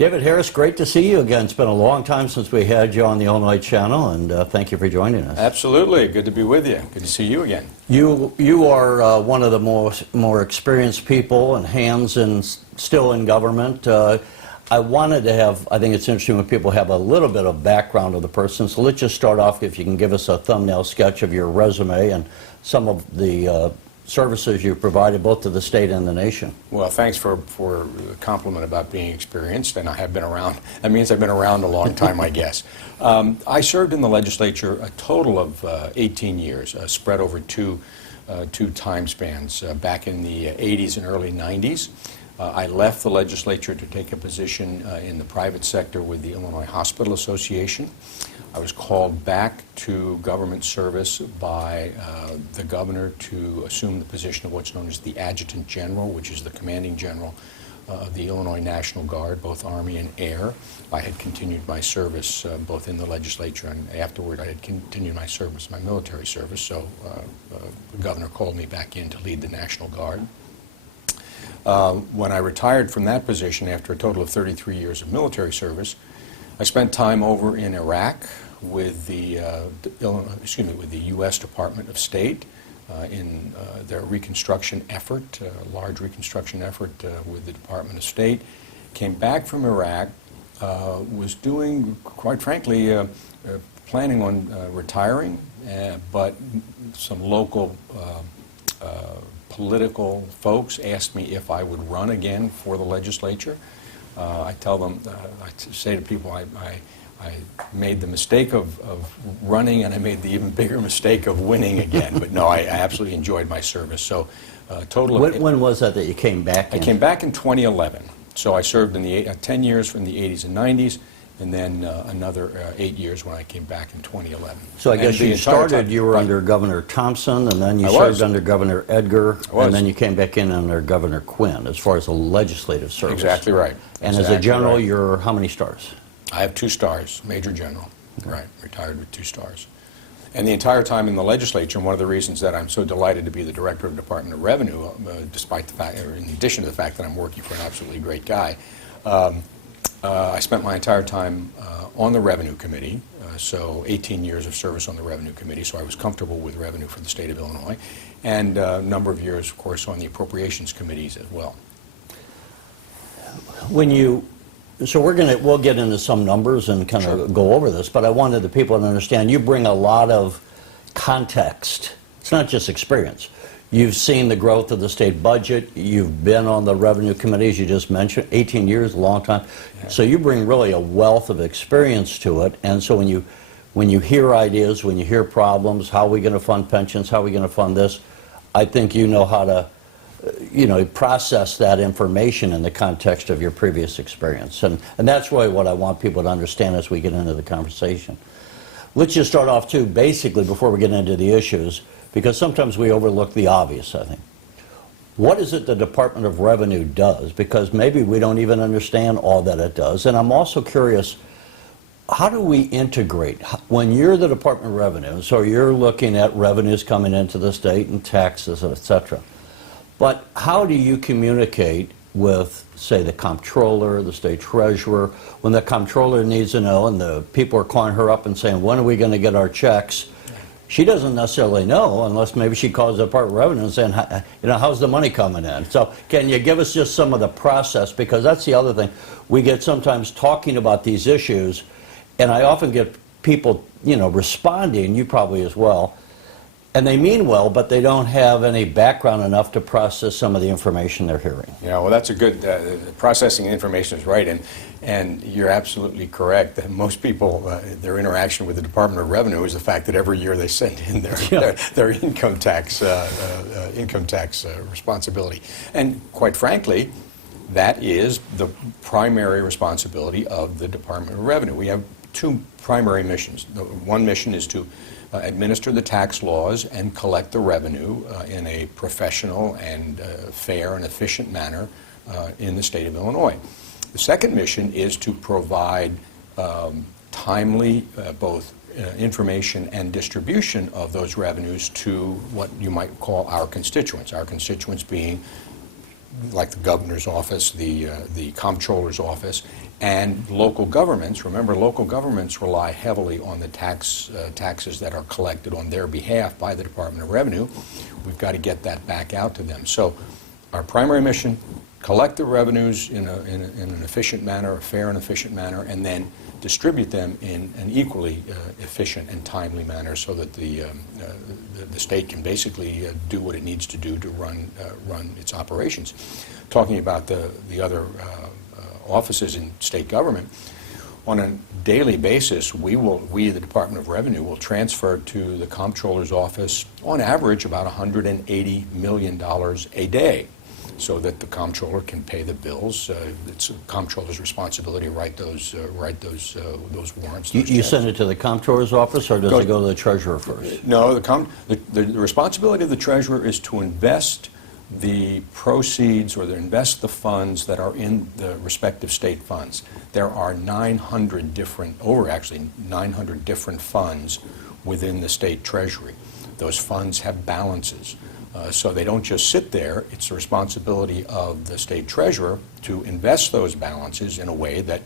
David Harris, great to see you again. It's been a long time since we had you on the Illinois Channel, and thank you for joining us. Absolutely. Good to be with you. Good to see you again. You are one of the more experienced people and hands still in government. I wanted to have, I think it's interesting when people have a little bit of background of the person, so let's just start off if you can give us a thumbnail sketch of your resume and some of the services you've provided both to the state and the nation. Well, thanks for the compliment about being experienced, and I have been around. That means I've been around a long time, I guess. I served in the legislature a total of 18 years, spread over two time spans, back in the 80s and early 90s. I left the legislature to take a position in the private sector with the Illinois Hospital Association. I was called back to government service by the governor to assume the position of what's known as the Adjutant General, which is the commanding general of the Illinois National Guard, both Army and Air. I had continued my service both in the legislature and afterward I had continued my service, my military service, so the governor called me back in to lead the National Guard. When I retired from that position after a total of 33 years of military service, I spent time over in Iraq with the U.S. Department of State in their reconstruction effort, a large reconstruction effort with the Department of State. Came back from Iraq, was doing, quite frankly, planning on retiring, but some local political folks asked me if I would run again for the legislature. I tell them, I say to people, I made the mistake of running, and I made the even bigger mistake of winning again. But no, I absolutely enjoyed my service. So, total. When was that you came back? I came back in 2011. So I served in the 10 years from the 80s and 90s, and then another 8 years when I came back in 2011. So I guess you started, you were under Governor Thompson, and then you served under Governor Edgar, and then you came back in under Governor Quinn as far as the legislative service. Exactly right. And as a general, you're how many stars? I have 2 stars, Major General. Okay. Right, retired with 2 stars. And the entire time in the legislature, and one of the reasons that I'm so delighted to be the Director of Department of Revenue, despite the fact, or in addition to the fact that I'm working for an absolutely great guy, I spent my entire time on the Revenue Committee, so 18 years of service on the Revenue Committee, so I was comfortable with revenue for the state of Illinois, and a number of years, of course, on the Appropriations Committees as well. So we'll get into some numbers and kind of go over this, but I wanted the people to understand you bring a lot of context. It's not just experience. You've seen the growth of the state budget. You've been on the revenue committees you just mentioned, 18 years, a long time. Yeah. So you bring really a wealth of experience to it. And so when you hear ideas, when you hear problems, how are we going to fund pensions, how are we going to fund this, I think you know how to process that information in the context of your previous experience. And that's really what I want people to understand as we get into the conversation. Let's just start off, too, basically, before we get into the issues, because sometimes we overlook the obvious, I think. What is it the Department of Revenue does? Because maybe we don't even understand all that it does. And I'm also curious, how do we integrate? When you're the Department of Revenue, so you're looking at revenues coming into the state and taxes, et cetera. But how do you communicate with, say, the comptroller, the state treasurer, when the comptroller needs to know and the people are calling her up and saying, when are we going to get our checks? She doesn't necessarily know unless maybe she calls the Department of Revenue and saying, how's the money coming in? So can you give us just some of the process? Because that's the other thing. We get sometimes talking about these issues, and I often get people, responding, you probably as well, and they mean well, but they don't have any background enough to process some of the information they're hearing. Yeah, well, that's a good, processing information is right, and you're absolutely correct that most people, their interaction with the Department of Revenue is the fact that every year they send in their income tax responsibility. And quite frankly, that is the primary responsibility of the Department of Revenue. We have 2 primary missions. One mission is to administer the tax laws and collect the revenue in a professional and fair and efficient manner in the state of Illinois. The second mission is to provide timely both information and distribution of those revenues to what you might call our constituents being like the governor's office, the comptroller's office, and local governments. Remember, local governments rely heavily on the taxes that are collected on their behalf by the Department of Revenue. We've got to get that back out to them. So our primary mission, collect the revenues in an efficient manner, a fair and efficient manner, and then distribute them in an equally efficient and timely manner so that the state can basically do what it needs to do to run its operations. Talking about the other offices in state government, on a daily basis, we, the Department of Revenue, will transfer to the comptroller's office, on average, about $180 million a day, so that the comptroller can pay the bills. It's the comptroller's responsibility to write those warrants. You send it to the comptroller's office, or does it go to the treasurer first? No, the responsibility of the treasurer is to invest the proceeds or to invest the funds that are in the respective state funds. There are 900 different funds within the state treasury. Those funds have balances. So they don't just sit there. It's the responsibility of the state treasurer to invest those balances in a way that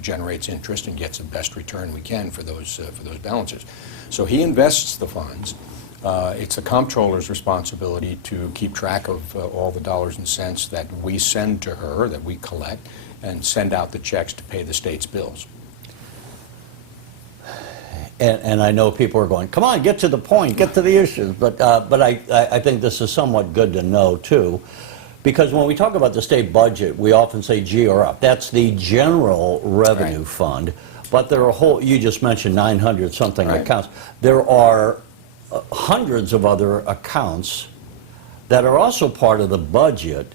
generates interest and gets the best return we can for those balances. So he invests the funds. It's the comptroller's responsibility to keep track of all the dollars and cents that we send to her, that we collect, and send out the checks to pay the state's bills. And I know people are going, come on, get to the point, get to the issues. But I think this is somewhat good to know, too, because when we talk about the state budget, we often say GRF. That's the general revenue fund. But there are you just mentioned 900-something accounts. There are hundreds of other accounts that are also part of the budget,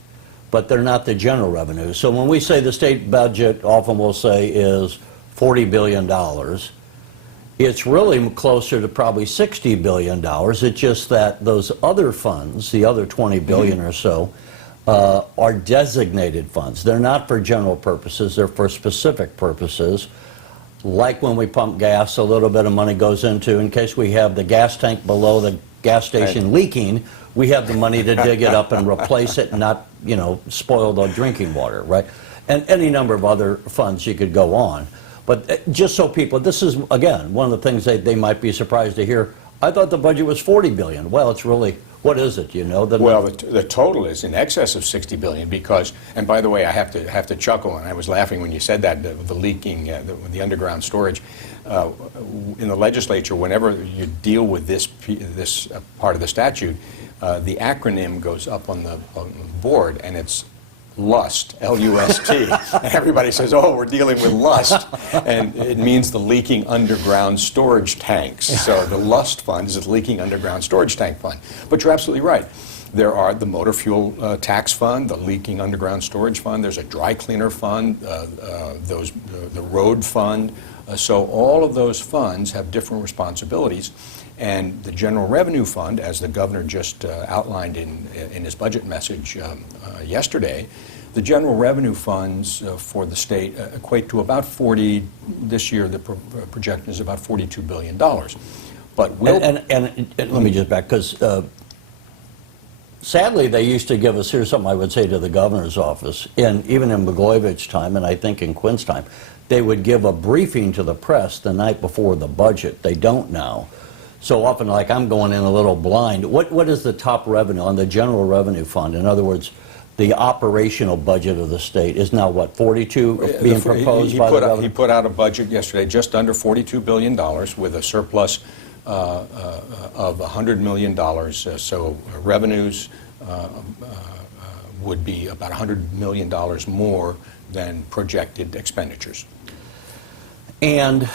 but they're not the general revenue. So when we say the state budget, often we'll say is $40 billion. It's really closer to probably $60 billion. It's just that those other funds, the other $20 billion or so, are designated funds. They're not for general purposes. They're for specific purposes. Like when we pump gas, a little bit of money goes into, in case we have the gas tank below the gas station leaking, we have the money to dig it up and replace it and not, spoil the drinking water, right? And any number of other funds you could go on. But just so people, this is, again, one of the things they might be surprised to hear. I thought the budget was $40 billion. Well, it's really, what is it, Well, the total is in excess of $60 billion because, and by the way, I have to chuckle, and I was laughing when you said that, the leaking, the underground storage. In the legislature, whenever you deal with this part of the statute, the acronym goes up on the board, and it's LUST, L-U-S-T. And everybody says, oh, we're dealing with lust. And it means the leaking underground storage tanks. So the LUST fund is the leaking underground storage tank fund. But you're absolutely right. There are the motor fuel tax fund, the leaking underground storage fund. There's a dry cleaner fund, the road fund. So all of those funds have different responsibilities. And the General Revenue Fund, as the governor just outlined in his budget message yesterday, the general revenue funds for the state equate to about this year the projection is about $42 billion. But and let me just back, because sadly they used to give us, here's something I would say to the governor's office, even in Blagojevich's time, and I think in Quinn's time, they would give a briefing to the press the night before the budget. They don't now. So often, like, I'm going in a little blind. What is the top revenue on the general revenue fund? In other words, the operational budget of the state is now, what, 42 being proposed by the governor? He put out a budget yesterday just under $42 billion with a surplus of $100 million. So revenues would be about $100 million more than projected expenditures. And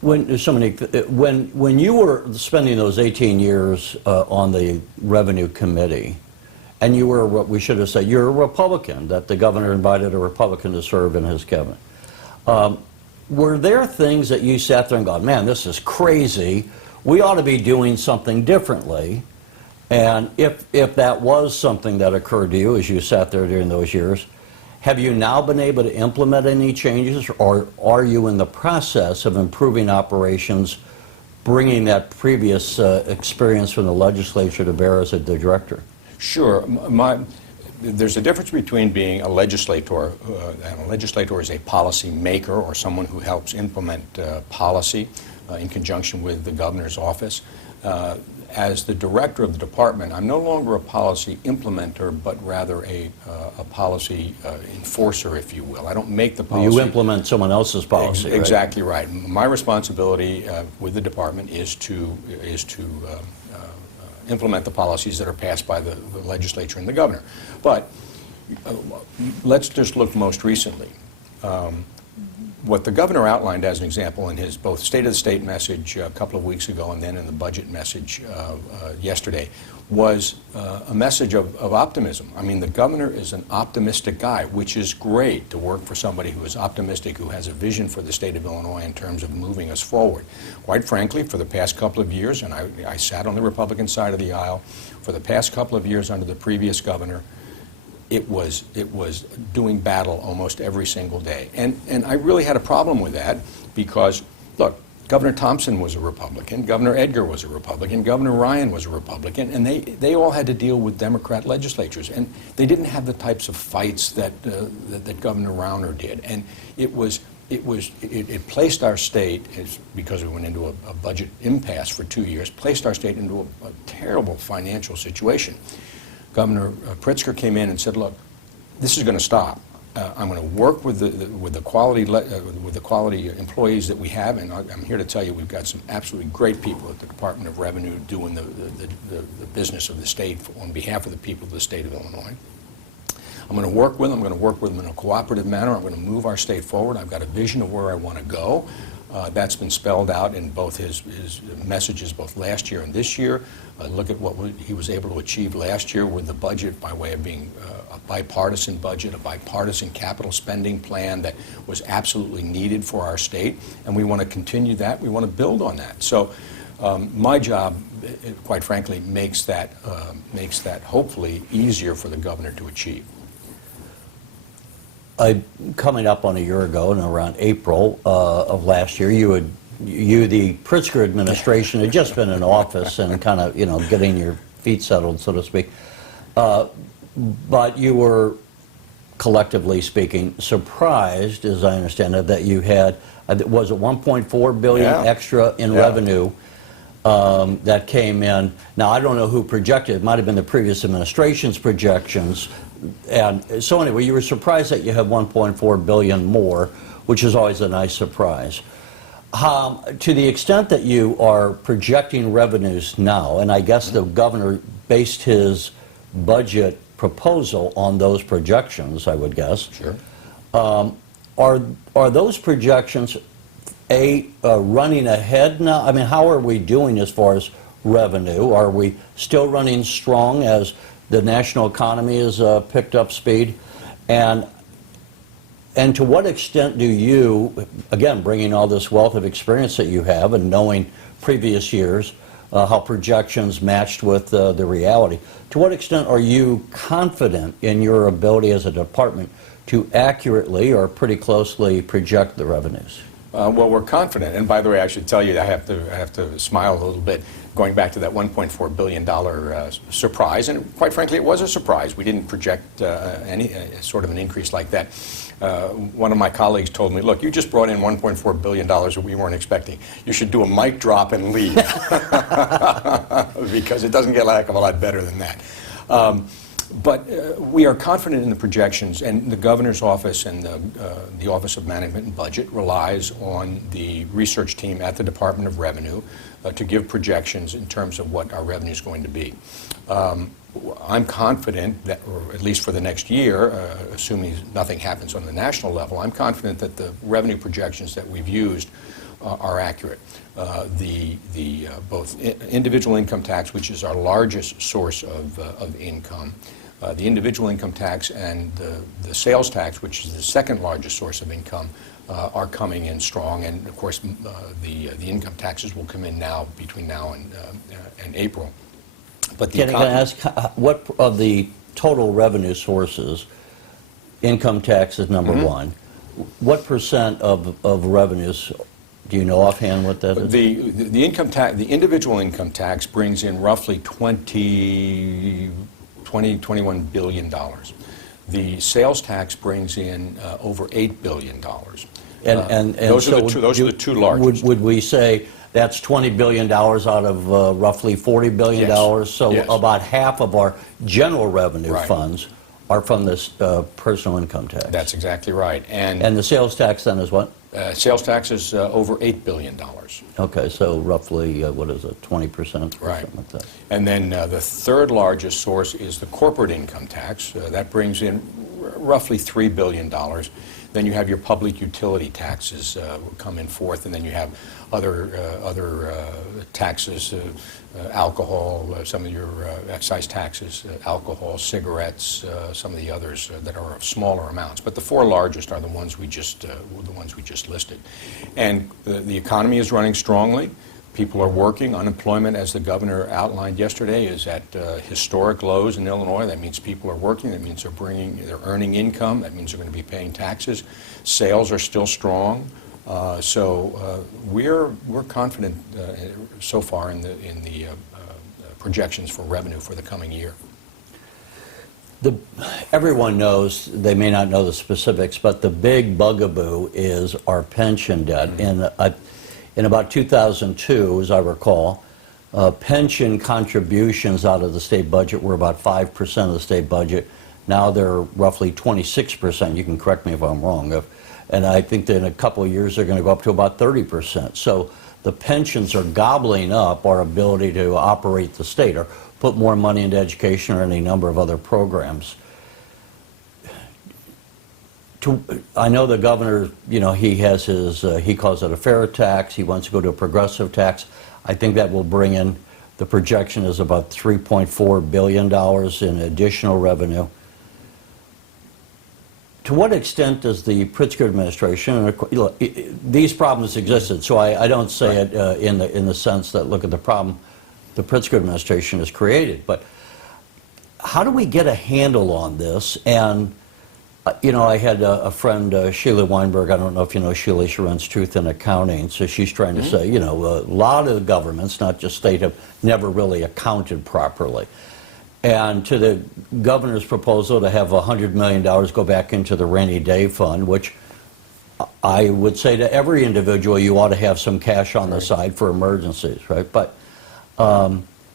when you were spending those 18 years on the Revenue Committee, and you were, what we should have said, you're a Republican, that the governor invited a Republican to serve in his cabinet. Were there things that you sat there and go, man, this is crazy, we ought to be doing something differently? And if that was something that occurred to you as you sat there during those years, have you now been able to implement any changes, or are you in the process of improving operations, bringing that previous experience from the legislature to bear as a director? Sure. There's a difference between being a legislator, and a legislator is a policy maker or someone who helps implement policy in conjunction with the governor's office. As the director of the department, I'm no longer a policy implementer, but rather a policy enforcer, if you will. I don't make the policy. You implement someone else's policy, right? Exactly right. My responsibility with the department is to implement the policies that are passed by the legislature and the governor. But let's just look most recently. What the governor outlined as an example in his both State of the State message a couple of weeks ago and then in the budget message yesterday was a message of optimism. I mean, the governor is an optimistic guy, which is great to work for somebody who is optimistic, who has a vision for the state of Illinois in terms of moving us forward. Quite frankly, for the past couple of years, and I sat on the Republican side of the aisle, for the past couple of years under the previous governor, it was doing battle almost every single day. And I really had a problem with that because, look, Governor Thompson was a Republican, Governor Edgar was a Republican, Governor Ryan was a Republican, and they all had to deal with Democrat legislatures. And they didn't have the types of fights that Governor Rauner did. And it placed our state, because we went into a budget impasse for 2 years, placed our state into a terrible financial situation. Governor Pritzker came in and said, "Look, this is going to stop. I'm going to work with the quality employees that we have, and I'm here to tell you we've got some absolutely great people at the Department of Revenue doing the business of the state on behalf of the people of the state of Illinois. I'm going to work with them. I'm going to work with them in a cooperative manner. I'm going to move our state forward. I've got a vision of where I want to go." That's been spelled out in both his messages both last year and this year. Look at what he was able to achieve last year with the budget by way of being a bipartisan budget, a bipartisan capital spending plan that was absolutely needed for our state, and we want to continue that. We want to build on that. So my job, quite frankly, makes that hopefully easier for the governor to achieve. Coming up on a year ago, and around April of last year, the Pritzker administration had just been in office and kind of, getting your feet settled, so to speak. But you were, collectively speaking, surprised, as I understand it, that you had, was it 1.4 billion extra in revenue that came in. Now, I don't know who projected. It might have been the previous administration's projections. And so anyway, you were surprised that you had 1.4 billion more, which is always a nice surprise. To the extent that you are projecting revenues now, and I guess the governor based his budget proposal on those projections, I would guess. Sure. Are those projections running ahead now? I mean, how are we doing as far as revenue? Are we still running strong as the national economy has picked up speed? And to what extent do you, again, bringing all this wealth of experience that you have and knowing previous years, how projections matched with the reality, to what extent are you confident in your ability as a department to accurately or pretty closely project the revenues? Well, we're confident. And by the way, I should tell you, I have to smile a little bit, going back to that $1.4 billion surprise. And quite frankly, it was a surprise. We didn't project any sort of an increase like that. One of my colleagues told me, "Look, you just brought in $1.4 billion that we weren't expecting. You should do a mic drop and leave." Because it doesn't get a heck of a lot better than that. But we are confident in the projections, and the governor's office and the Office of Management and Budget relies on the research team at the Department of Revenue to give projections in terms of what our revenue is going to be. I'm confident that, or at least for the next year, assuming nothing happens on the national level, I'm confident that the revenue projections that we've used are accurate. Both individual income tax, which is our largest source of income, the individual income tax and the sales tax, which is the second largest source of income, are coming in strong. And of course, the income taxes will come in now, between now and April. But Can I ask, what of the total revenue sources, income tax is number one, what percent of revenues, do you know offhand what that is? The income tax, the individual income tax brings in roughly 20 21 billion dollars. The sales tax brings in over $8 billion. And those so are the two largest. Would we say that's $20 billion out of roughly $40 billion? Yes. So Yes. about half of our general revenue Right. funds are from this personal income tax. That's exactly right. And the sales tax then is what? Sales tax is over $8 billion. Okay, so roughly, what is it, 20%? Or Right. something like that. And then the third largest source is the corporate income tax. That brings in roughly $3 billion. Then you have your public utility taxes come in fourth, and then you have other taxes, alcohol, some of your excise taxes, alcohol, cigarettes, some of the others that are of smaller amounts. But the four largest are the ones we just listed. And the economy is running strongly. People are working. Unemployment, as the governor outlined yesterday, is at historic lows in Illinois. That means people are working. That means they're earning income. That means they're going to be paying taxes. Sales are still strong. So we're confident so far in the projections for revenue for the coming year. Everyone knows, they may not know the specifics, but the big bugaboo is our pension debt. Mm-hmm. In about 2002, as I recall, pension contributions out of the state budget were about 5% of the state budget. Now they're roughly 26%. You can correct me if I'm wrong. And I think that in a couple of years they're going to go up to about 30%. So the pensions are gobbling up our ability to operate the state or put more money into education or any number of other programs. I know the governor, he has his, he calls it a fair tax. He wants to go to a progressive tax. I think that will bring in, the projection is about $3.4 billion in additional revenue. To what extent does the Pritzker administration, and look, these problems existed, so I don't say it in the sense that, look at the problem the Pritzker administration has created, but how do we get a handle on this? And I had a friend, Sheila Weinberg. I don't know if you know Sheila. She runs Truth in Accounting. So she's trying to say, a lot of the governments, not just state, have never really accounted properly. And to the governor's proposal to have $100 million go back into the rainy day fund, which I would say to every individual, you ought to have some cash on the side for emergencies, right? But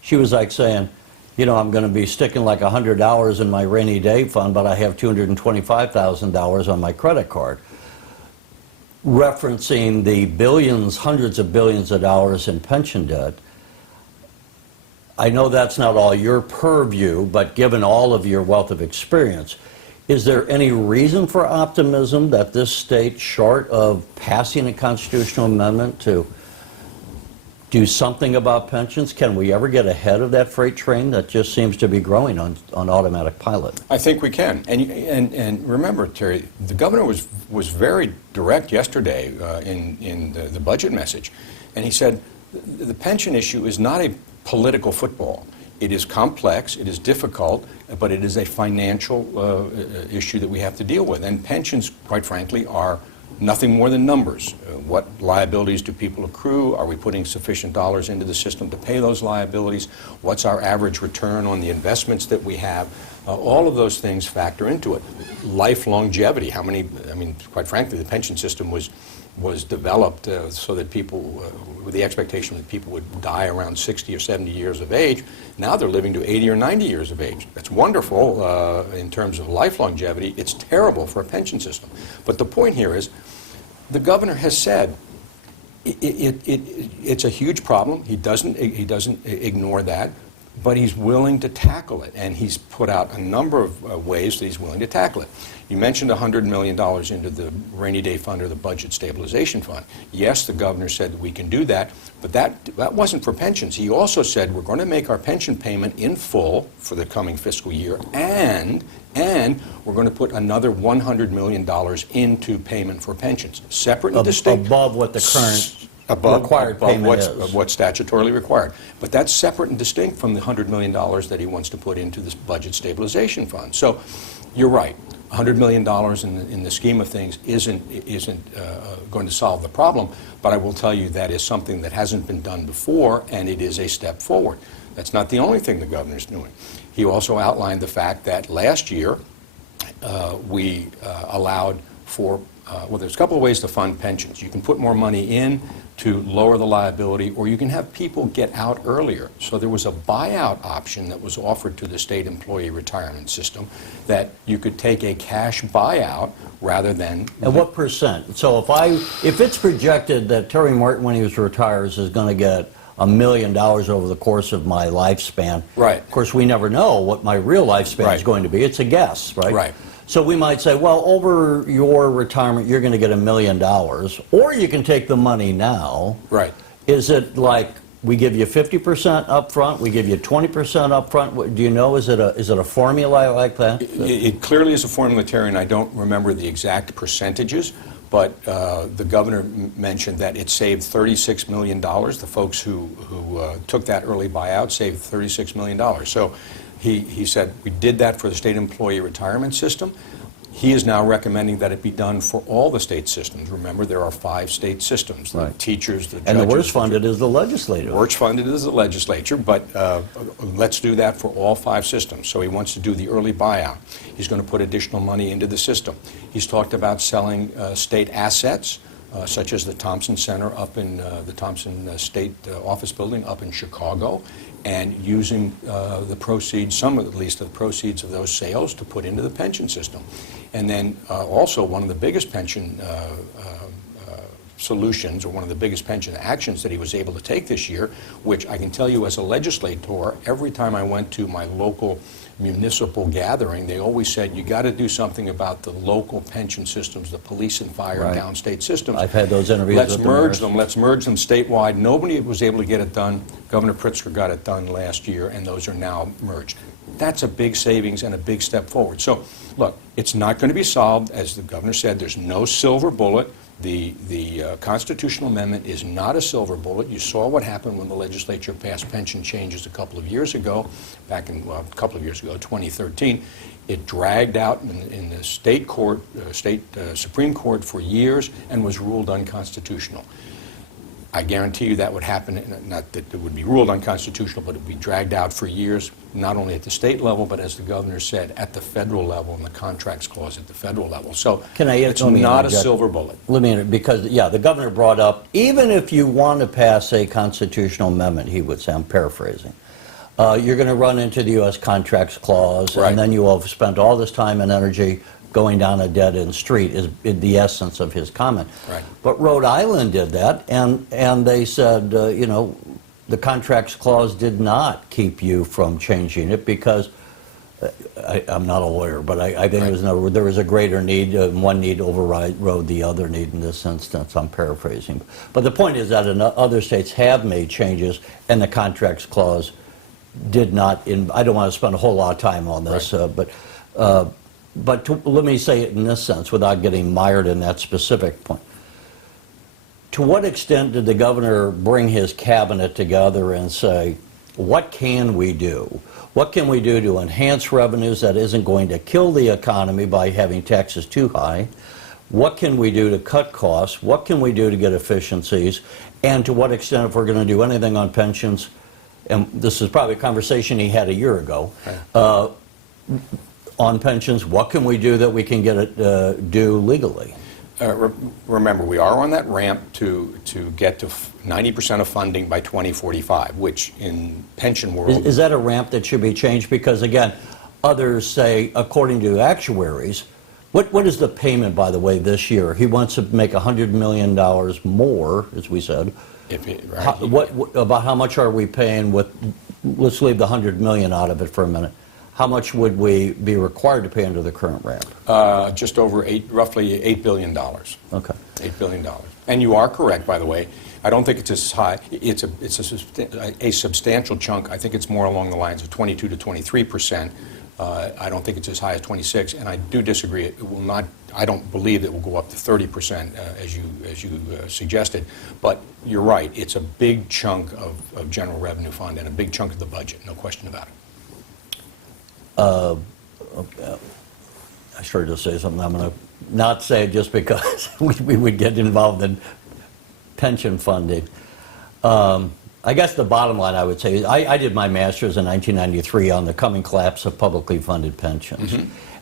she was like saying, I'm going to be sticking like $100 in my rainy day fund, but I have $225,000 on my credit card. Referencing the billions, hundreds of billions of dollars in pension debt, I know that's not all your purview, but given all of your wealth of experience, is there any reason for optimism that this state, short of passing a constitutional amendment to do something about pensions, can we ever get ahead of that freight train that just seems to be growing on automatic pilot? I think we can. And remember, Terry, the governor was very direct yesterday in the budget message. And he said the pension issue is not a political football. It is complex, it is difficult, but it is a financial issue that we have to deal with. And pensions, quite frankly, are nothing more than numbers. What liabilities do people accrue? Are we putting sufficient dollars into the system to pay those liabilities? What's our average return on the investments that we have? All of those things factor into it. Life longevity, quite frankly, the pension system was developed so that people, with the expectation that people would die around 60 or 70 years of age. Now they're living to 80 or 90 years of age. That's wonderful in terms of life longevity. It's terrible for a pension system. But the point here is, the governor has said it's a huge problem. He doesn't ignore that, but he's willing to tackle it, and he's put out a number of ways that he's willing to tackle it. You mentioned $100 million into the rainy day fund or the budget stabilization fund. Yes, the governor said that we can do that, but that wasn't for pensions. He also said we're going to make our pension payment in full for the coming fiscal year, and we're going to put another $100 million into payment for pensions, separate and distinct. Above what the current required payment is. What's statutorily required. But that's separate and distinct from the $100 million that he wants to put into this budget stabilization fund. So you're right. $100 million in the scheme of things isn't going to solve the problem, but I will tell you that is something that hasn't been done before, and it is a step forward. That's not the only thing the governor's doing. He also outlined the fact that last year we allowed for, well, there's a couple of ways to fund pensions. You can put more money in to lower the liability, or you can have people get out earlier. So there was a buyout option that was offered to the state employee retirement system, that you could take a cash buyout rather than... And what percent? So if it's projected that Terry Martin, when he retires, is going to get $1 million over the course of my lifespan. Right. Of course, we never know what my real lifespan Right. is going to be. It's a guess, right? Right. So we might say, well, over your retirement, you're going to get $1 million, or you can take the money now. Right. Is it like we give you 50% up front, we give you 20% up front? Do you know, is it a formula like that? It clearly is a formulary. I don't remember the exact percentages, but the governor mentioned that it saved $36 million. The folks who took that early buyout saved $36 million. So he said, we did that for the state employee retirement system. He is now recommending that it be done for all the state systems. Remember, there are 5 state systems, the Right. teachers, the judges. And the worst funded is the legislature. Worst funded is the legislature, but let's do that for all 5 systems. So he wants to do the early buyout. He's going to put additional money into the system. He's talked about selling state assets, such as the Thompson Center up in the Thompson State Office Building up in Chicago, and using the proceeds, some at least of the proceeds of those sales, to put into the pension system. And then also one of the biggest pension solutions, or one of the biggest pension actions that he was able to take this year, which I can tell you as a legislator, every time I went to my local municipal gathering, they always said, you got to do something about the local pension systems, the police and fire Right. downstate systems. I've had those interviews Let's with the merge mayors. them. Let's merge them statewide. Nobody was able to get it done. Governor Pritzker got it done last year, and those are now merged. That's a big savings and a big step forward. So, look, it's not going to be solved. As the governor said, there's no silver bullet. The constitutional amendment is not a silver bullet. You saw what happened when the legislature passed pension changes a couple of years ago, back in, well, a couple of years ago, 2013. It dragged out in the state court, Supreme Court for years, and was ruled unconstitutional. I guarantee you that would happen, not that it would be ruled unconstitutional, but it would be dragged out for years, not only at the state level, but as the governor said, at the federal level, and the contracts clause at the federal level. So it's let me not a interject. silver bullet. Let me, because, yeah, the governor brought up, even if you want to pass a constitutional amendment, he would say, I'm paraphrasing, you're going to run into the U.S. contracts clause, Right. and then you will have spent all this time and energy going down a dead-end street, is the essence of his comment. Right. But Rhode Island did that, and they said, you know, the contracts clause did not keep you from changing it because, I'm not a lawyer, but I think Right. there was a greater need, one need overrode the other need in this instance. I'm paraphrasing. But the point is that other states have made changes, and the contracts clause did not, I don't want to spend a whole lot of time on this, Right. but let me say it in this sense, without getting mired in that specific point. To what extent did the governor bring his cabinet together and say, what can we do? What can we do to enhance revenues that isn't going to kill the economy by having taxes too high? What can we do to cut costs? What can we do to get efficiencies? And to what extent, if we're going to do anything on pensions, and this is probably a conversation he had a year ago, on pensions, what can we do that we can get it due legally? Remember, we are on that ramp to get to 90% of funding by 2045, which in pension world... Is that a ramp that should be changed? Because again, others say, according to actuaries, what is the payment, by the way, this year? He wants to make $100 million more, as we said. About how much are we paying with, let's leave the $100 million out of it for a minute. How much would we be required to pay under the current ramp? Just over roughly $8 billion. Okay. $8 billion. And you are correct, by the way. I don't think it's as high. It's a substantial chunk. I think it's more along the lines of 22 to 23%. I don't think it's as high as 26, and I do disagree. It will not. I don't believe it will go up to 30%, as you suggested. But you're right. It's a big chunk of general revenue fund and a big chunk of the budget. No question about it. I started to say something. I'm going to not say it just because we would get involved in pension funding. I guess the bottom line I would say is I did my master's in 1993 on the coming collapse of publicly funded pensions.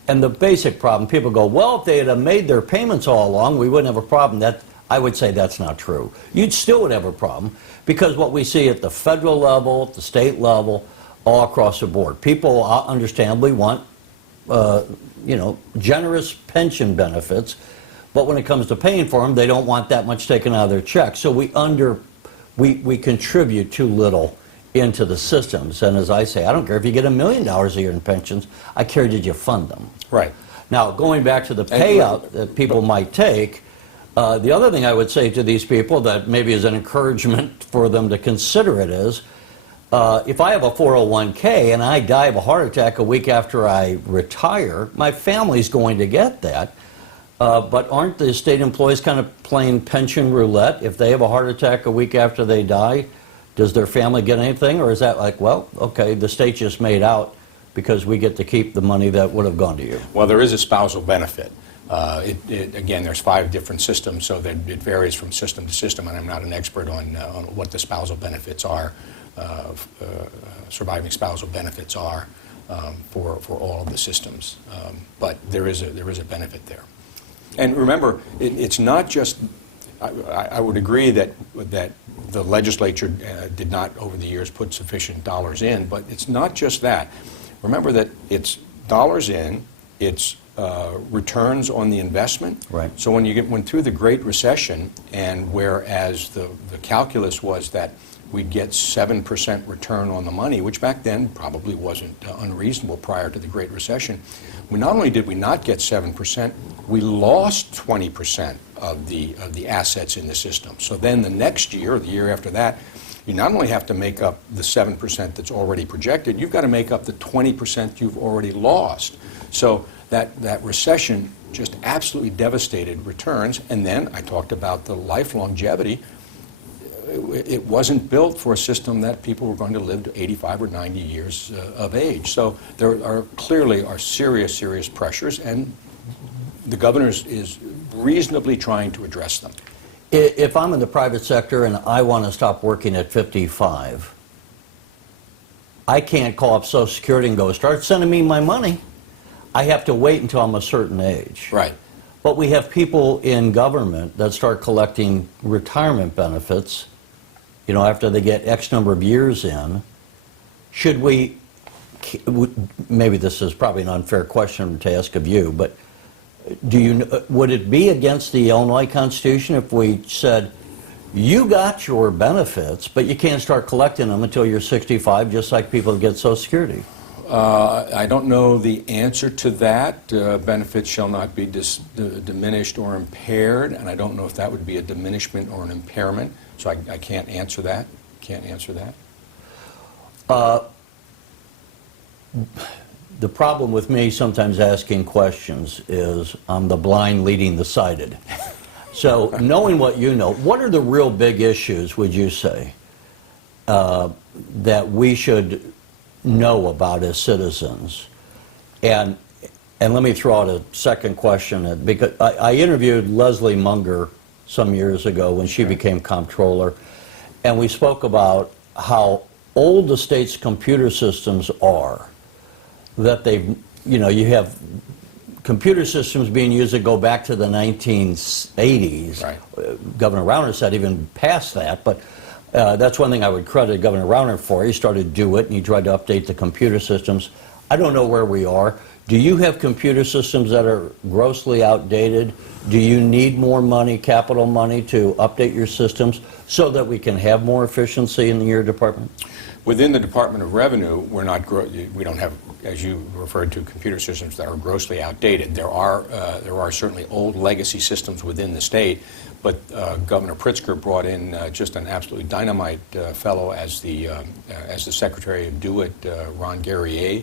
And the basic problem, people go, well, if they had made their payments all along, we wouldn't have a problem. I would say that's not true. You still would have a problem because what we see at the federal level, the state level, all across the board, people understandably want generous pension benefits, but when it comes to paying for them, they don't want that much taken out of their check. So we contribute too little into the systems. And as I say, I don't care if you get $1 million a year in pensions, I care did you fund them. Right. Now, going back to the payout that people might take, the other thing I would say to these people that maybe is an encouragement for them to consider it is, if I have a 401k and I die of a heart attack a week after I retire, my family's going to get that. But aren't the state employees kind of playing pension roulette? If they have a heart attack a week after they die, does their family get anything? Or is that like, well, okay, the state just made out because we get to keep the money that would have gone to you? Well, there is a spousal benefit. Again, there's 5 different systems, so that it varies from system to system, and I'm not an expert on what the spousal benefits are, surviving spousal benefits are for all of the systems. But there is a benefit there. And remember, it's not just, I would agree that the legislature did not, over the years, put sufficient dollars in, but it's not just that. Remember that it's dollars in, it's returns on the investment. Right. So when you went through the Great Recession, and whereas the calculus was that we'd get 7% return on the money, which back then probably wasn't unreasonable prior to the Great Recession, not only did we not get 7%, we lost 20% of the assets in the system. So then the next year, or the year after that, you not only have to make up the 7% that's already projected, you've got to make up the 20% you've already lost. So that recession just absolutely devastated returns. And then I talked about the life longevity. It wasn't built for a system that people were going to live to 85 or 90 years of age. So there are clearly serious pressures, and the governor is reasonably trying to address them. If I'm in the private sector and I want to stop working at 55, I can't call up Social Security and go, start sending me my money. I have to wait until I'm a certain age. Right. But we have people in government that start collecting retirement benefits, after they get X number of years in. Should we, maybe this is probably an unfair question to ask of you, but would it be against the Illinois Constitution if we said, you got your benefits, but you can't start collecting them until you're 65, just like people that get Social Security? I don't know the answer to that. Benefits shall not be diminished or impaired, and I don't know if that would be a diminishment or an impairment, so I can't answer that. The problem with me sometimes asking questions is I'm the blind leading the sighted. So knowing what you know, what are the real big issues, would you say, that we should know about as citizens? And let me throw out a second question, because I interviewed Leslie Munger some years ago when she became comptroller, and we spoke about how old the state's computer systems are, that you have computer systems being used that go back to the 1980s. Right. Governor Rauner said even past that, but that's one thing I would credit Governor Rauner for. He started DO-IT, and he tried to update the computer systems. I don't know where we are. Do you have computer systems that are grossly outdated? Do you need more money, capital money, to update your systems so that we can have more efficiency in your department? Within the Department of Revenue, we don't have, as you referred to, computer systems that are grossly outdated. There are certainly old legacy systems within the state, but Governor Pritzker brought in just an absolutely dynamite fellow as the Secretary of DO-IT, Ron Guerrier,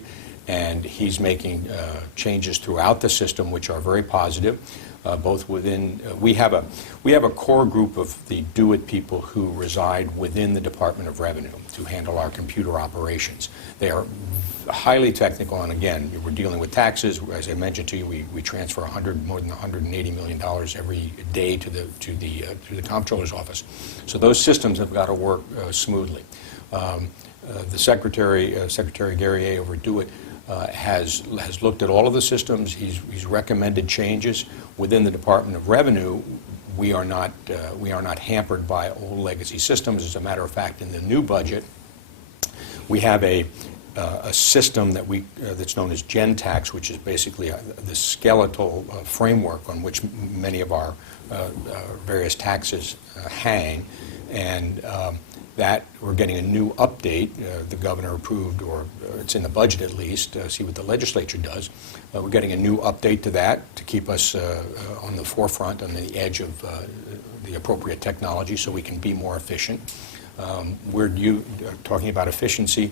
and he's making changes throughout the system which are very positive. both within, we have a core group of the do-it people who reside within the Department of Revenue to handle our computer operations. They are highly technical, and again, we're dealing with taxes. As I mentioned to you, we transfer more than $180 million every day to the comptroller's office. So those systems have got to work smoothly. The Secretary Guerrier over at DoIT has looked at all of the systems. He's recommended changes within the Department of Revenue. We are not hampered by old legacy systems. As a matter of fact, in the new budget, we have a system that's known as GenTax, which is basically the skeletal framework on which many of our various taxes hang, and that we're getting a new update. The governor approved, or it's in the budget at least. See what the legislature does. We're getting a new update to that to keep us on the forefront, on the edge of the appropriate technology, so we can be more efficient. We're talking about efficiency.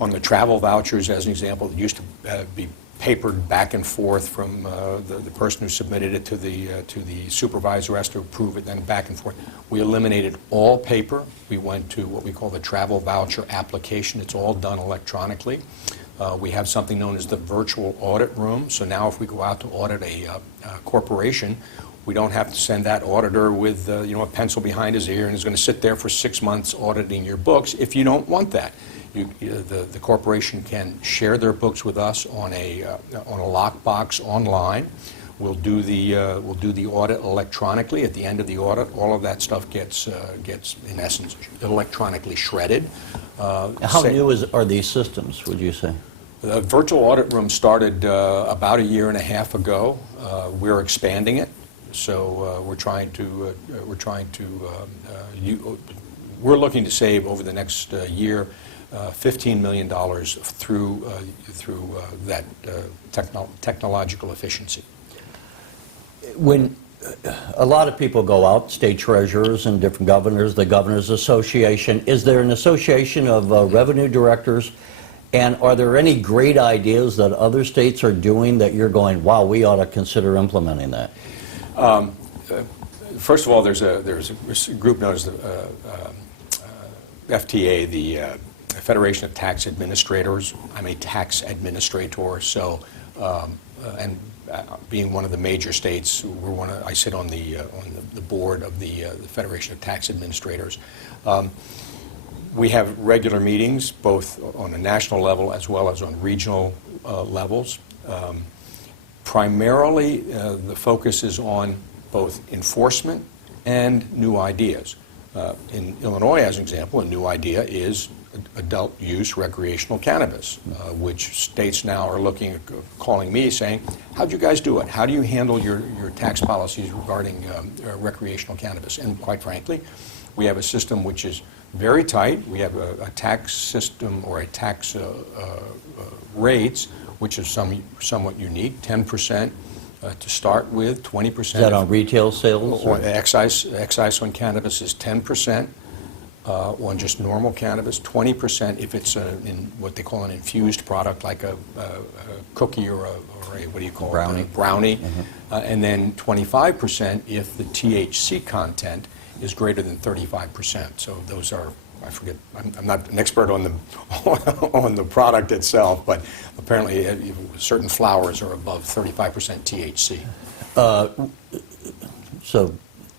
On the travel vouchers, as an example, it used to be papered back and forth from the person who submitted it to the supervisor who has to approve it, then back and forth. We eliminated all paper. We went to what we call the travel voucher application. It's all done electronically. We have something known as the virtual audit room. So now if we go out to audit a corporation, we don't have to send that auditor with a pencil behind his ear and is going to sit there for 6 months auditing your books if you don't want that. The corporation can share their books with us on a lockbox online. We'll do the audit electronically. At the end of the audit, all of that stuff gets in essence electronically shredded. How new are these systems, would you say? The virtual audit room started about 1.5 years ago. We're expanding it, so we're looking to save over the next year $15 million through that technological efficiency. When a lot of people go out, state treasurers and different governors, the Governors Association, is there an association of revenue directors, and are there any great ideas that other states are doing that you're going, wow, we ought to consider implementing that? First of all, there's a group known as the FTA, the Federation of Tax Administrators. I'm a tax administrator, so being one of the major states, I sit on the board of the Federation of Tax Administrators. We have regular meetings, both on a national level as well as on regional levels. Primarily, the focus is on both enforcement and new ideas. In Illinois, as an example, a new idea is adult use recreational cannabis, which states now are calling me saying, how'd you guys do it? How do you handle your tax policies regarding recreational cannabis? And quite frankly, we have a system which is very tight. We have a tax system, or a tax rates, which is somewhat unique, 10% to start with, 20%. Is that on retail sales? Or excise on cannabis is 10%. On just normal cannabis, 20% if it's in what they call an infused product, like a cookie or a what do you call brownie. it? Brownie. Mm-hmm. And then 25% if the THC content is greater than 35%. So those are, I forget, I'm not an expert on the product itself, but apparently certain flowers are above 35% THC. So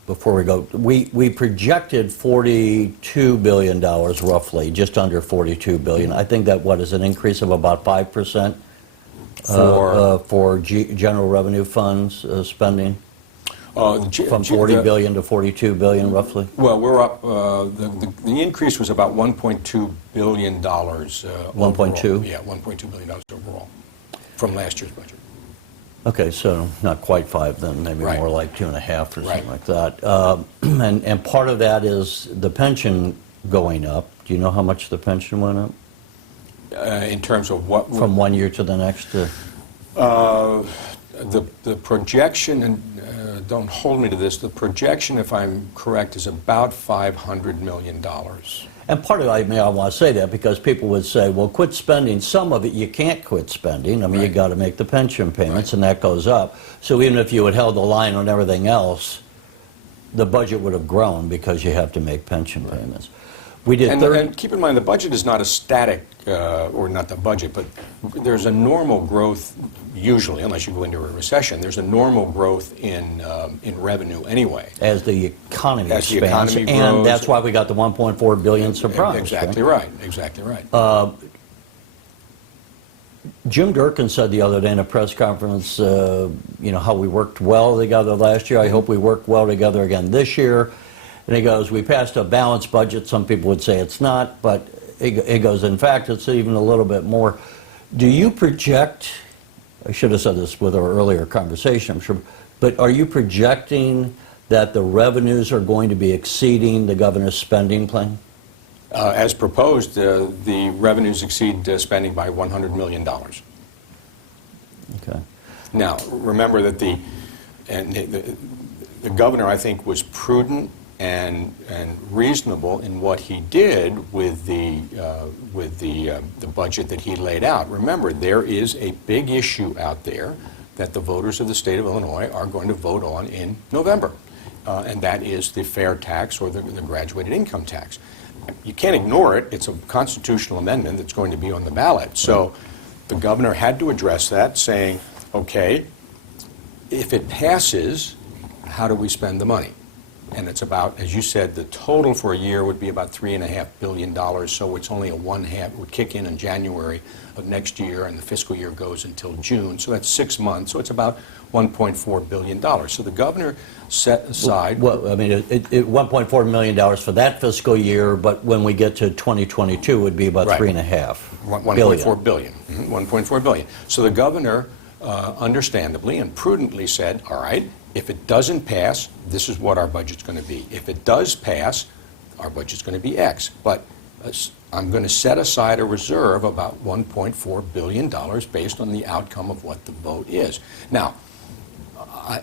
before we go, we projected $42 billion roughly, just under $42 billion. I think that, what is an increase of about 5% for general revenue funds spending? From $40 billion to $42 billion, roughly? Well, we're up, the increase was about $1.2 billion. 1.2? Yeah, $1.2 billion overall from last year's budget. Okay, so not quite 5 then, maybe Right. more like 2.5 or something Right. like that. And part of that is the pension going up. Do you know how much the pension went up? In terms of what? From one year to the next? The projection, and don't hold me to this, the projection, if I'm correct, is about $500 million. And part of it, I want to say that because people would say, well, quit spending. Some of it you can't quit spending. I mean, you Right. got to make the pension payments, Right. and that goes up. So even if you had held the line on everything else, the budget would have grown because you have to make pension payments. We did And keep in mind, the budget is not a static, or not the budget, but there's a normal growth, usually, unless you go into a recession, there's a normal growth in revenue anyway. as the economy As the expands, economy and grows. that's why we got the 1.4 billion surprise. Exactly right, exactly right. Jim Durkin said the other day in a press conference, how we worked well together last year. I hope we work well together again this year. And he goes, we passed a balanced budget. Some people would say it's not, but he goes, in fact, it's even a little bit more. Do you project, I should have said this with our earlier conversation, I'm sure, but are you projecting that the revenues are going to be exceeding the governor's spending plan? As proposed, the revenues exceed spending by $100 million. Okay. Now, remember that the governor, I think, was prudent and reasonable in what he did with the budget that he laid out. Remember, there is a big issue out there that the voters of the state of Illinois are going to vote on in November, and that is the fair tax or the graduated income tax. You can't ignore it. It's a constitutional amendment that's going to be on the ballot. So the governor had to address that, saying, okay, if it passes, how do we spend the money? And it's about, as you said, the total for a year would be about $3.5 billion, so it's only a one-half, would kick in January of next year, and the fiscal year goes until June, so that's 6 months, so it's about $1.4 billion. So the governor set aside... Well, I mean, $1.4 million for that fiscal year, but when we get to 2022, it would be about Right. $3.5 $1.4 billion. $1.4 billion. So the governor, understandably and prudently said, all right, if it doesn't pass, this is what our budget's going to be. If it does pass, our budget's going to be X. But I'm going to set aside a reserve about $1.4 billion based on the outcome of what the vote is. Now,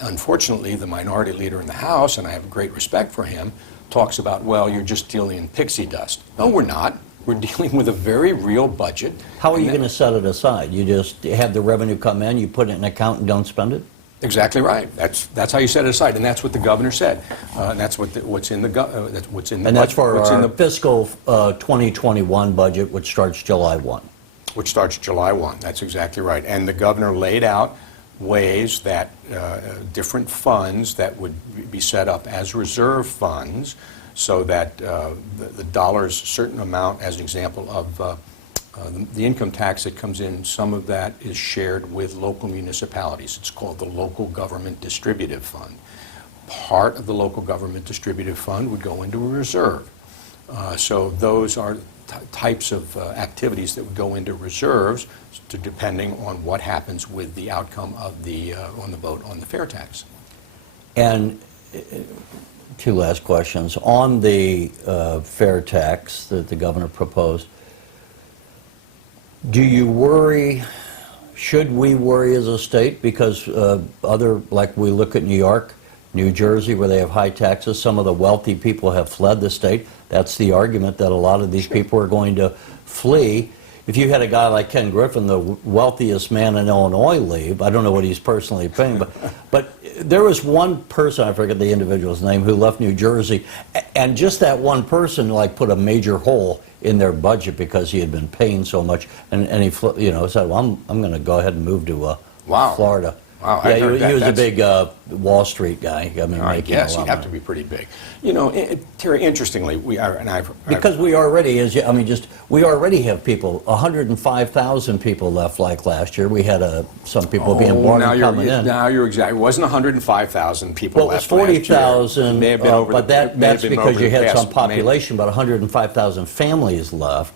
unfortunately, the minority leader in the House, and I have great respect for him, talks about, well, you're just dealing in pixie dust. No, we're not. We're dealing with a very real budget. How are you going to set it aside? You just have the revenue come in, you put it in an account and don't spend it? Exactly right. That's how you set it aside, and that's what the governor said. And that's what's in the And that's for our fiscal 2021 budget, which starts July 1. Which starts July 1. That's exactly right. And the governor laid out ways that different funds that would be set up as reserve funds, so that the dollars, certain amount, as an example of the income tax that comes in, some of that is shared with local municipalities. It's called the Local Government Distributive Fund. Part of the Local Government Distributive Fund would go into a reserve. So those are types of activities that would go into reserves, depending on what happens with the outcome of on the vote on the fair tax. And two last questions. On the fair tax that the governor proposed, do you worry, should we worry as a state, because like we look at New York, New Jersey, where they have high taxes, some of the wealthy people have fled the state. That's the argument, that a lot of these people are going to flee. If you had a guy like Ken Griffin, the wealthiest man in Illinois, leave, I don't know what he's personally paying, but there was one person, I forget the individual's name, who left New Jersey, and just that one person put a major hole in their budget because he had been paying so much, and he said, well, I'm going to go ahead and move to Florida. Wow, yeah, he was a big Wall Street guy. I mean, I guess he'd have to be pretty big. You know, Terry, interestingly, we are, and because we already, we already have people. 105,000 people left last year. We had some people being born and coming in. Now you're exactly. It wasn't 105,000 people left. Well, it was 40,000. But that's because you had some population. But 105,000 families left.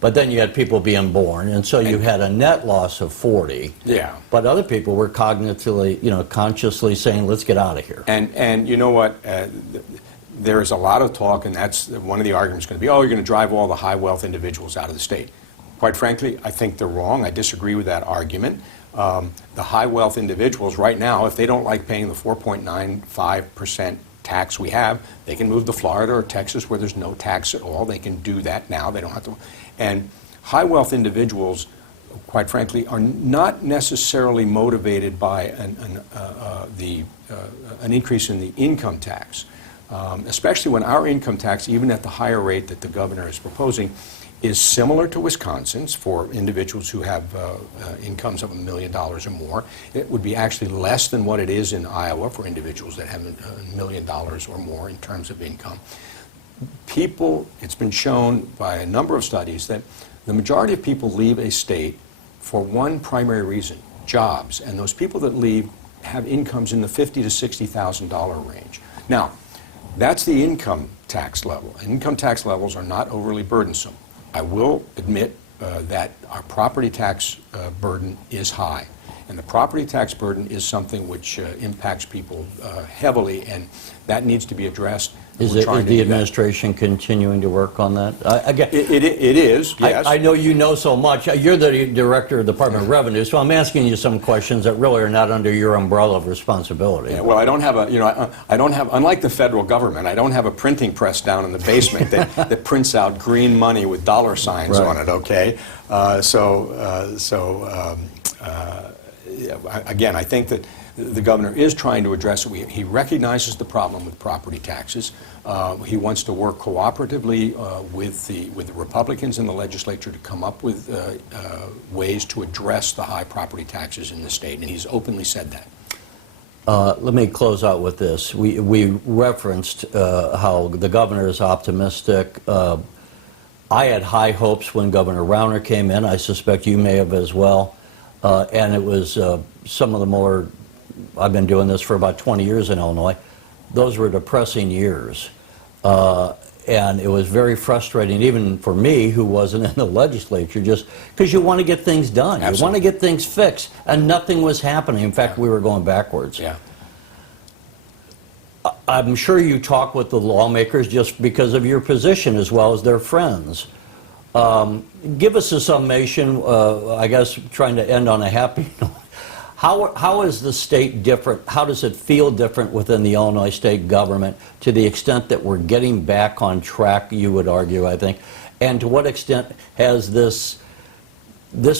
But then you had people being born, and so you had a net loss of 40. Yeah. But other people were cognitively, consciously saying, let's get out of here. And you know what? There is a lot of talk, and that's one of the arguments going to be, oh, you're going to drive all the high wealth individuals out of the state. Quite frankly, I think they're wrong. I disagree with that argument. The high wealth individuals right now, if they don't like paying the 4.95% tax we have, they can move to Florida or Texas where there's no tax at all. They can do that now. They don't have to. And high wealth individuals, quite frankly, are not necessarily motivated by an increase in the income tax, especially when our income tax, even at the higher rate that the governor is proposing, is similar to Wisconsin's for individuals who have incomes of $1 million or more. It would be actually less than what it is in Iowa for individuals that have $1 million or more in terms of income. It's been shown by a number of studies that the majority of people leave a state for one primary reason: jobs. And those people that leave have incomes in the $50,000 to $60,000 range. Now, that's the income tax level. Income tax levels are not overly burdensome. I will admit that our property tax burden is high. And the property tax burden is something which impacts people heavily, and that needs to be addressed. Is the administration continuing to work on that? Again, it is, yes. I know you know so much. You're the director of the Department of Revenue, so I'm asking you some questions that really are not under your umbrella of responsibility. Yeah, well, I don't have unlike the federal government, I don't have a printing press down in the basement that prints out green money with dollar signs on it, okay? Again, I think that the governor is trying to address it. He recognizes the problem with property taxes. He wants to work cooperatively with the Republicans in the legislature to come up with ways to address the high property taxes in the state, and he's openly said that. Let me close out with this. We referenced how the governor is optimistic. I had high hopes when Governor Rauner came in. I suspect you may have as well. And it was some of the more, I've been doing this for about 20 years in Illinois. Those were depressing years. And it was very frustrating, even for me, who wasn't in the legislature, just because you want to get things done. Absolutely. You want to get things fixed, and nothing was happening. In fact, we were going backwards. Yeah. I'm sure you talk with the lawmakers just because of your position as well as their friends. Give us a summation, I guess, trying to end on a happy note. How is the state different? How does it feel different within the Illinois state government to the extent that we're getting back on track, you would argue, I think? And to what extent has this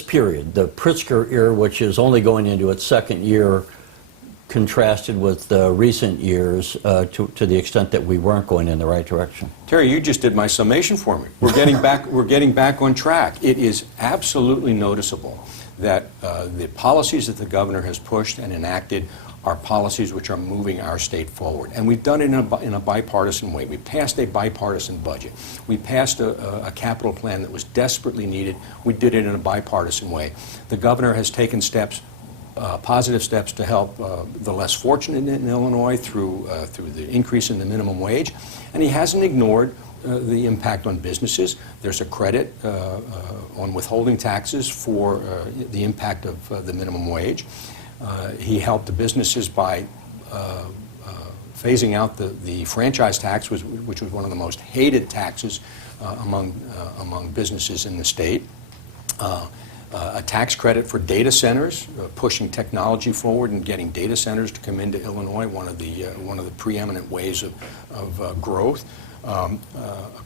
period, the Pritzker era, which is only going into its second year, contrasted with the recent years to the extent that we weren't going in the right direction? Terry, you just did my summation for me. We're getting back. We're getting back on track. It is absolutely noticeable that the policies that the governor has pushed and enacted are policies which are moving our state forward, and we've done it in a bipartisan way. We passed a bipartisan budget. We passed a capital plan that was desperately needed. We did it in a bipartisan way. The governor has taken steps. Positive steps to help the less fortunate in Illinois through the increase in the minimum wage, and he hasn't ignored the impact on businesses. There's a credit on withholding taxes for the impact of the minimum wage. He helped the businesses by phasing out the franchise tax, which was one of the most hated taxes among businesses in the state. A tax credit for data centers, pushing technology forward and getting data centers to come into Illinois, one of the preeminent ways of growth.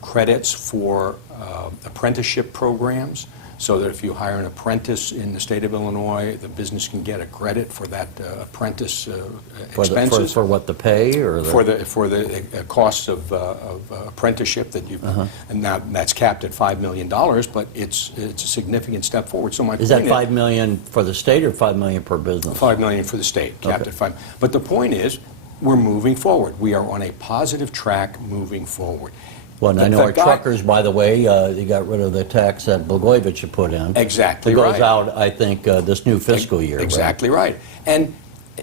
Credits for apprenticeship programs, so that if you hire an apprentice in the state of Illinois, the business can get a credit for that apprentice expenses. For what, the pay or for the costs of apprenticeship that you and now that's capped at $5 million, but it's a significant step forward. So is that $5 million for the state or $5 million per business? $5 million for the state, capped at $5 million. But the point is, we're moving forward. We are on a positive track moving forward. Well, and I know our truckers, by the way, they got rid of the tax that Blagojevich had put in. Exactly right. It goes out, I think, this new fiscal year. Exactly right. And,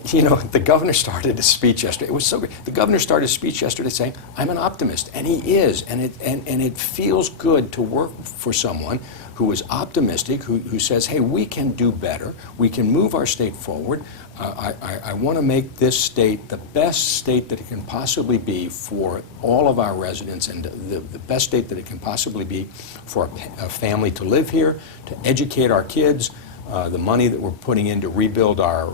you know, the governor started a speech yesterday. It was so great. The governor started a speech yesterday saying, I'm an optimist. And he is. And it feels good to work for someone who is optimistic, who says, hey, we can do better. We can move our state forward. I want to make this state the best state that it can possibly be for all of our residents, and the best state that it can possibly be for a family to live here, to educate our kids, the money that we're putting in to rebuild our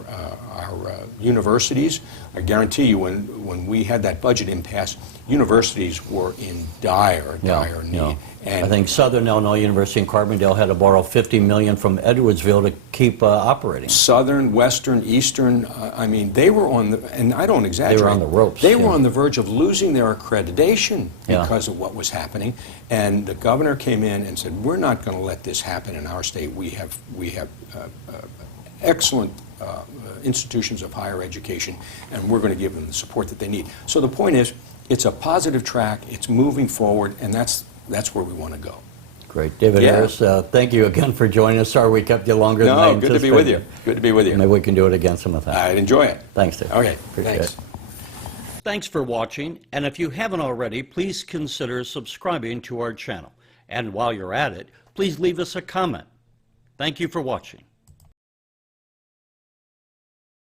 universities. I guarantee you, when we had that budget impasse, universities were in dire need. Yeah. And I think Southern Illinois University in Carbondale had to borrow $50 million from Edwardsville to keep operating. Southern, Western, Eastern, I mean, they were on the, and I don't exaggerate. They were on the ropes. They were on the verge of losing their accreditation Yeah. because of what was happening. And the governor came in and said, we're not going to let this happen in our state. We have excellent institutions of higher education, and we're going to give them the support that they need. So the point is, it's a positive track, it's moving forward, and that's where we want to go. Great. David Yeah. Harris, thank you again for joining us. Sorry we kept you longer than I No, anticipated. good to be with you. Good to be with you. Maybe we can do it again some of that. I'd enjoy it. Thanks, Dave. Okay, Appreciate thanks. it. Thanks for watching, and if you haven't already, please consider subscribing to our channel. And while you're at it, please leave us a comment. Thank you for watching.